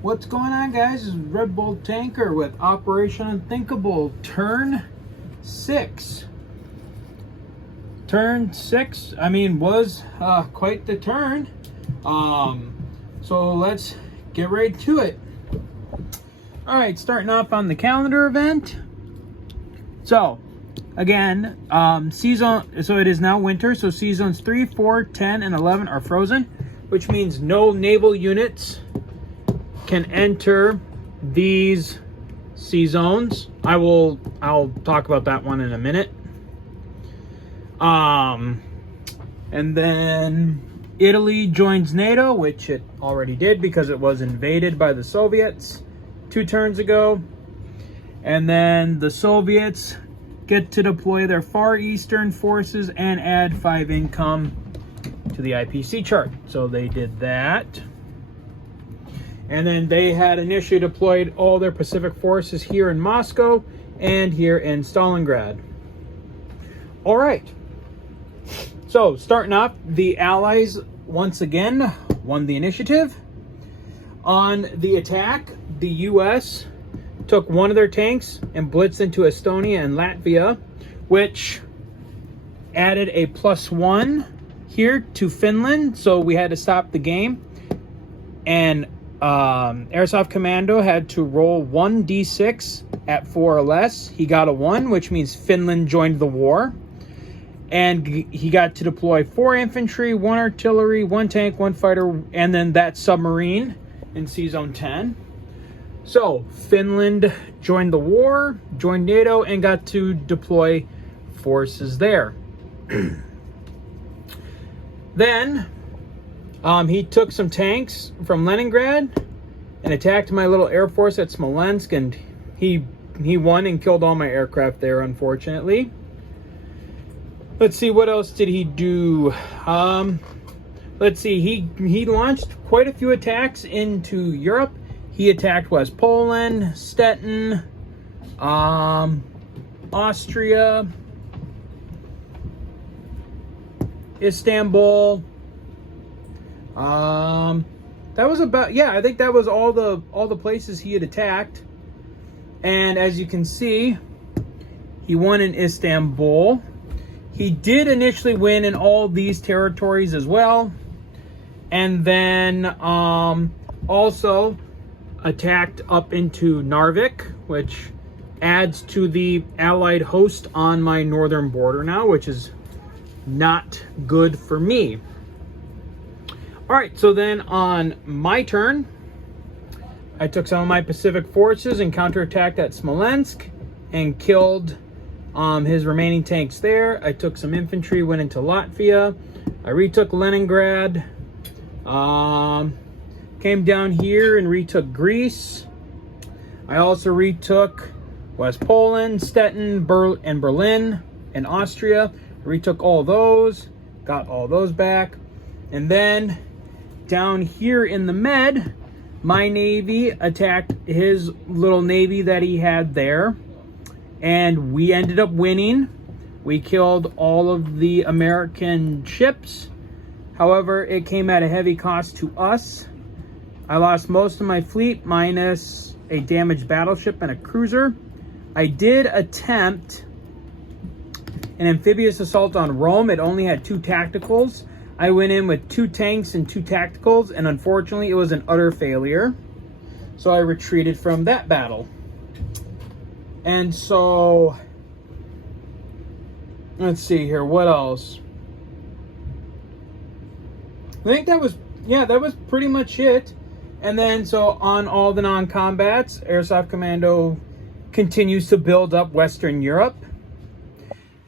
What's going on, guys? This is Red Bull Tanker with Operation Unthinkable Turn 6. Turn 6, was quite the turn. So let's get right to it. Alright, starting off on the calendar event. So, again, so it is now winter, so seasons 3, 4, 10, and 11 are frozen, which means no naval units can enter these sea zones. I'll talk about that one in a minute. And then Italy joins NATO, which it already did because it was invaded by the Soviets 2 turns ago. And then the Soviets get to deploy their Far Eastern forces and add 5 income to the IPC chart. So they did that. And then they had initially deployed all their Pacific forces here in Moscow and here in Stalingrad. All right. So starting off, the Allies once again won the initiative. On the attack, the US took one of their tanks and blitzed into Estonia and Latvia, which added a +1 here to Finland. So we had to stop the game. And Airsoft Commando had to roll 1d6 at 4 or less. He got a 1, which means Finland joined the war. And he got to deploy 4 infantry, 1 artillery, 1 tank, 1 fighter, and then that submarine in Sea Zone 10. So Finland joined the war, joined NATO, and got to deploy forces there. Then he took some tanks from Leningrad and attacked my little air force at Smolensk, and he won and killed all my aircraft there, unfortunately. Let's see, what else did he do? Let's see, he launched quite a few attacks into Europe. He attacked West Poland, Stettin, Austria, Istanbul. That was about, I think that was all the places he had attacked. And as you can see, he won in Istanbul. He did initially win in all these territories as well. And then also attacked up into Narvik, which adds to the Allied host on my northern border now, which is not good for me. All right, so then on my turn, I took some of my Pacific forces and counterattacked at Smolensk and killed his remaining tanks there. I took some infantry, went into Latvia. I retook Leningrad. Came down here and retook Greece. I also retook West Poland, Stettin, and Berlin, and Austria. I retook all those, got all those back. And then down here in the Med, my Navy attacked his little Navy that he had there. And we ended up winning. We killed all of the American ships. However, it came at a heavy cost to us. I lost most of my fleet, minus a damaged battleship and a cruiser. I did attempt an amphibious assault on Rome. It only had 2 tacticals. I went in with 2 tanks and 2 tacticals, and unfortunately it was an utter failure. So I retreated from that battle. And so, let's see here, what else? I think that was pretty much it. And then, so on all the non-combats, Airsoft Commando continues to build up Western Europe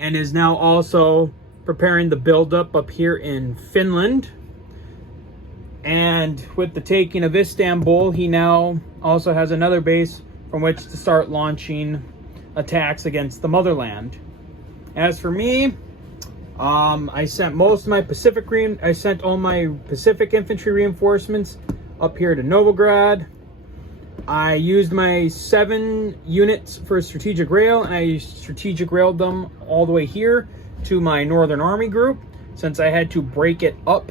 and is now also preparing the build-up up here in Finland. And with the taking of Istanbul, he now also has another base from which to start launching attacks against the motherland. As for me, I sent most of my I sent all my Pacific infantry reinforcements up here to Novograd. I used my 7 units for strategic rail, and I strategic railed them all the way here to my Northern Army group, since I had to break it up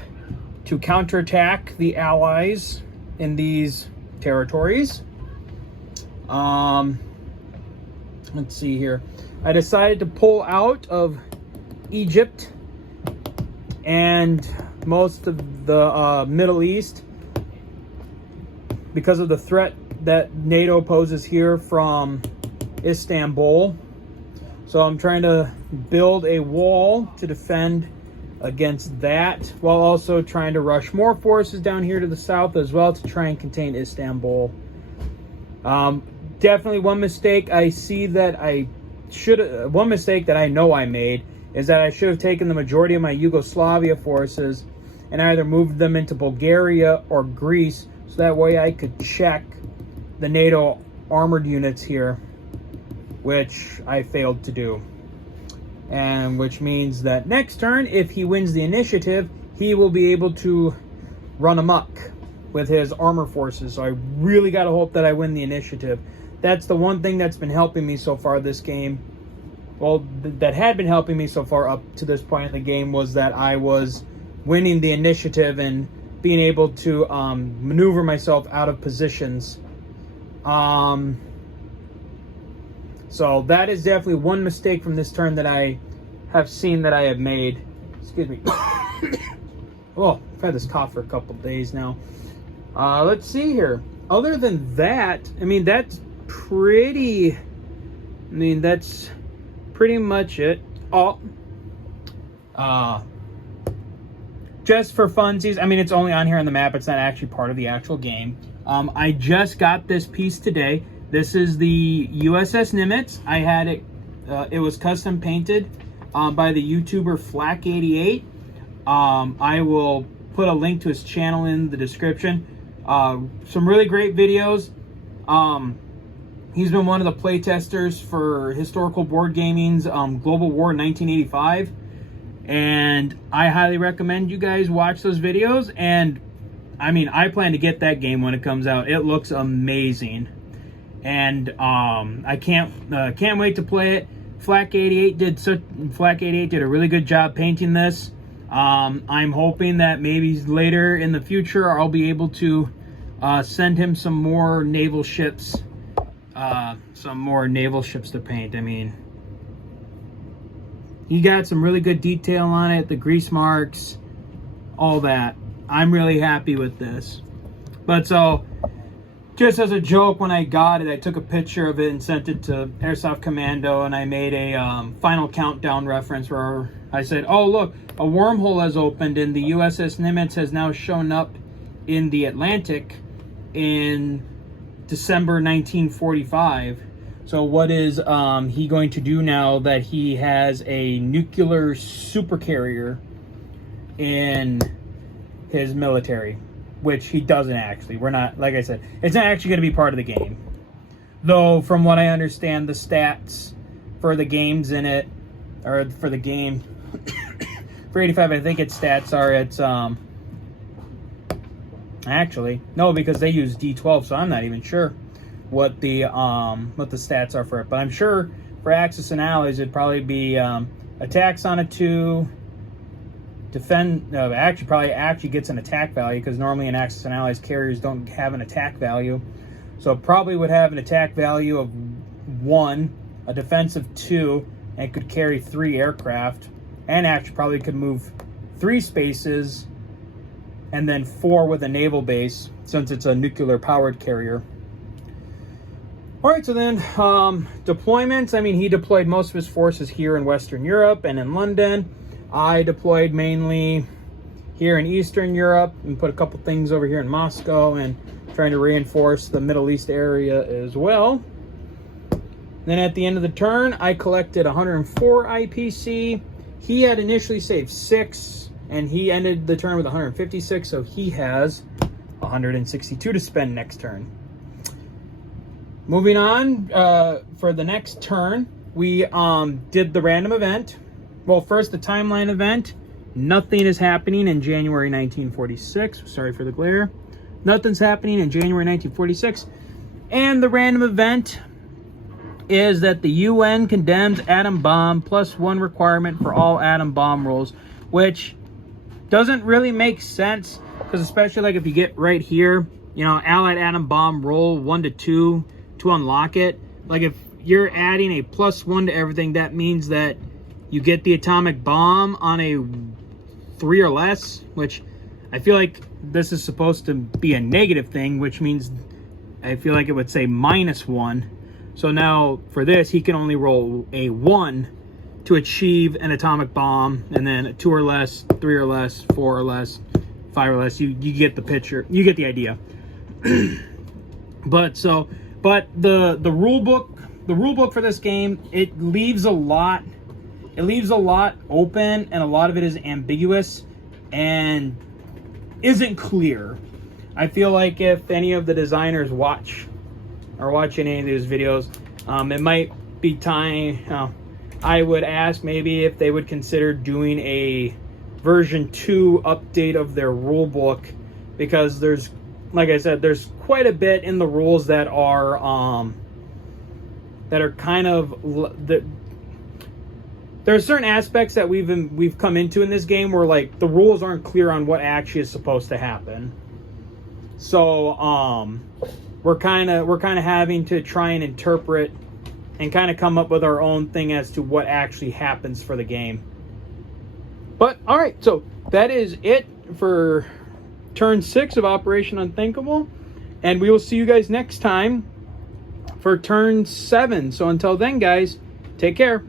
to counterattack the Allies in these territories. Let's see here. I decided to pull out of Egypt and most of the Middle East because of the threat that NATO poses here from Istanbul. So I'm trying to build a wall to defend against that, while also trying to rush more forces down here to the south as well to try and contain Istanbul. Definitely one mistake I see that one mistake that I know I made is that I should have taken the majority of my Yugoslavia forces and either moved them into Bulgaria or Greece, so that way I could check the NATO armored units here, which I failed to do. And which means that next turn, if he wins the initiative, he will be able to run amok with his armor forces. So I really got to hope that I win the initiative. That's the one thing that's been helping me so far this game. Well, that had been helping me so far up to this point in the game was that I was winning the initiative and being able to maneuver myself out of positions. So that is definitely one mistake from this turn that I have seen that I have made. Excuse me. Oh, I've had this cough for a couple days now. Let's see here. Other than that, that's pretty much it. Just for funsies, it's only on here on the map. It's not actually part of the actual game. I just got this piece today. This is the USS Nimitz. I had it, it was custom painted by the YouTuber Flack88. I will put a link to his channel in the description. Some really great videos. He's been one of the playtesters for Historical Board Gaming's Global War 1985. And I highly recommend you guys watch those videos. And, I plan to get that game when it comes out. It looks amazing. And I can't wait to play it. Flack88 did a really good job painting this. I'm hoping that maybe later in the future I'll be able to send him some more naval ships to paint. He got some really good detail on it, the grease marks, all that. I'm really happy with this. But so, just as a joke, when I got it, I took a picture of it and sent it to Airsoft Commando, and I made a final countdown reference where I said, oh look, a wormhole has opened and the USS Nimitz has now shown up in the Atlantic in December 1945. So what is he going to do now that he has a nuclear supercarrier in his military? Which he doesn't actually. We're not, like I said, it's not actually going to be part of the game. Though, from what I understand, the stats for the games in it, or for the game, for 85, I think its stats are, actually, no, because they use D12, so I'm not even sure what the stats are for it. But I'm sure for Axis and Allies, it'd probably be attacks on a 2, actually gets an attack value, because normally in Axis and Allies carriers don't have an attack value. So it probably would have an attack value of 1, a defensive 2, and it could carry 3 aircraft, and actually probably could move 3 spaces and then 4 with a naval base, since it's a nuclear powered carrier. All right, so then deployments. He deployed most of his forces here in Western Europe and in London. I deployed mainly here in Eastern Europe and put a couple things over here in Moscow and trying to reinforce the Middle East area as well. Then at the end of the turn, I collected 104 IPC. He had initially saved 6, and he ended the turn with 156, so he has 162 to spend next turn. Moving on, for the next turn, we did the random event. Well, first, the timeline event. Nothing is happening in January 1946. Sorry for the glare. Nothing's happening in January 1946. And the random event is that the UN condemns atom bomb +1 requirement for all atom bomb rolls, which doesn't really make sense, because especially like if you get right here, you know, Allied Atom Bomb, roll 1 to 2 to unlock it. Like, if you're adding a +1 to everything, that means that you get the atomic bomb on a 3 or less, which I feel like this is supposed to be a negative thing, which means I feel like it would say -1. So now for this, he can only roll a 1 to achieve an atomic bomb, and then a 2 or less, 3 or less, 4 or less, 5 or less. You get the picture. You get the idea. But the rule book for this game, it leaves a lot open, and a lot of it is ambiguous and isn't clear. I feel like if any of the designers watch any of these videos, it might be time. I would ask maybe if they would consider doing a version 2 update of their rule book, because there's, like I said, there's quite a bit in the rules that are kind of there are certain aspects that we've come into in this game where, like, the rules aren't clear on what actually is supposed to happen. So we're kind of having to try and interpret and kind of come up with our own thing as to what actually happens for the game. But all right, so that is it for turn 6 of Operation Unthinkable, and we will see you guys next time for turn 7. So until then, guys, take care.